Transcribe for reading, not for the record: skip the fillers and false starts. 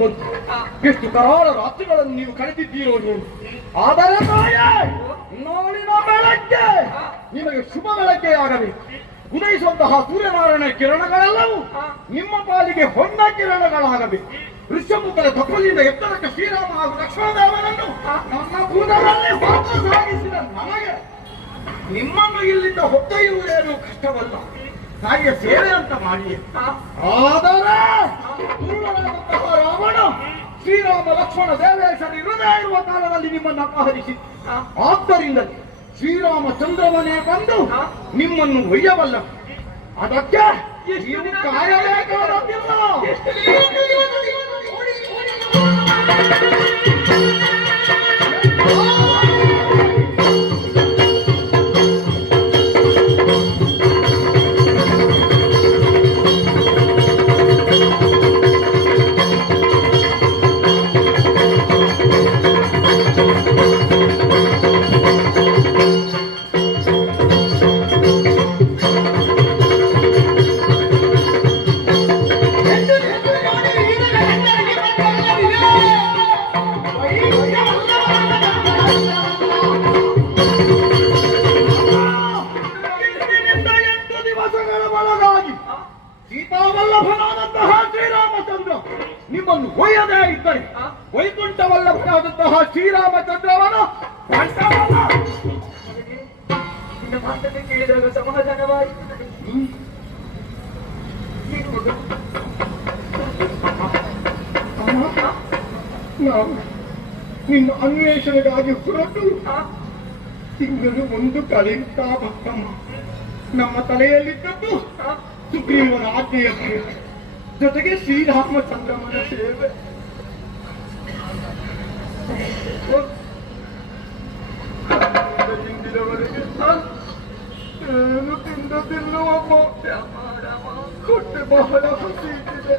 ಬಂತು. ಎಷ್ಟು ಕರಾಳ ರಾತ್ರಿಗಳನ್ನು ನೀವು ಕಳೆದಿದ್ದೀರೋ ನೀವು. ಆದರೆ ನಾಳಿನ ಬೆಳಗ್ಗೆ ನಿಮಗೆ ಶುಭ ಬೆಳಗ್ಗೆ ಆಗಬೇಕು. ಉದಯಿಸುವಂತಹ ಸೂರ್ಯನಾರಾಯಣ ಕಿರಣಗಳೆಲ್ಲವೂ ನಿಮ್ಮ ಪಾಲಿಗೆ ಹೊನ್ನ ಕಿರಣಗಳಾಗಬೇಕು. ಋಷ್ಯಮುಖದ ತಪ್ಪಲಿಂದ ಎತ್ತರಕ್ಕೆ ಶ್ರೀರಾಮ ಹಾಗೂ ಲಕ್ಷ್ಮಣದೇವನನ್ನು ನಮ್ಮ ಕೂದಲಲ್ಲಿ ಹೊತ್ತು ಸಾಗಿಸಿದ ನಮಗೆ ನಿಮ್ಮನ್ನು ಇಲ್ಲಿಂದ ಹೊತ್ತೊಯ್ಯುವುದೇನು ಕಷ್ಟವಲ್ಲ. ತಾಯಿಯ ಸೇವೆ ಅಂತ ಮಾಡಿ. ಆದರೆ ದುರುಳನಾದಂತಹ ರಾವಣ ಶ್ರೀರಾಮ ಲಕ್ಷ್ಮಣ ದೇವೇಶನ ಹೃದಯ ಇರುವ ಕಾಲದಲ್ಲಿ ನಿಮ್ಮನ್ನು ಅಪಹರಿಸಿ, ಆದ್ದರಿಂದ ಶ್ರೀರಾಮಚಂದ್ರವನೇ ಬಂದು ನಿಮ್ಮನ್ನು ಒಯ್ಯಬಲ್ಲ. ಅದಕ್ಕೆ ನೀವು ಕಾಯಬೇಕಾದದ್ದಿಲ್ಲ. ಸೀತಾವಲ್ಲಭನಾದಂತಹ ಶ್ರೀರಾಮಚಂದ್ರ ನಿಮ್ಮನ್ನು ಒಯ್ಯದೇ ಇದ್ದರೆ ವೈಕುಂಠವಲ್ಲಭನಾದಂತಹ ಶ್ರೀರಾಮಚಂದ್ರವನ ಮಾತನ್ನು ಕೇಳಿದಾಗ ಸಮಾಧಾನವಾಯಿತು. ನಾವು ನಿನ್ನ ಅನ್ವೇಷಣೆಗಾಗಿ ಹೊರಟು ತಿಂಗಳು ಒಂದು ಕಳೆಯುತ್ತಾ ಭಕ್ತಮ್ಮ ನಮ್ಮ ತಲೆಯಲ್ಲಿದ್ದದ್ದು ಸುಗ್ರೀವನ ಆಜ್ಞೆಯ ಸೇವೆ, ಜೊತೆಗೆ ಶ್ರೀರಾಮಚಂದ್ರಮನ ಸೇವೆ. ಇಂದಿನವರೆಗೆ ಏನು ತಿನ್ನದಿಲ್ಲವಮ್ಮ. ಹೊಟ್ಟೆ ಬಹಳ ಹಸಿ ಇದೆ.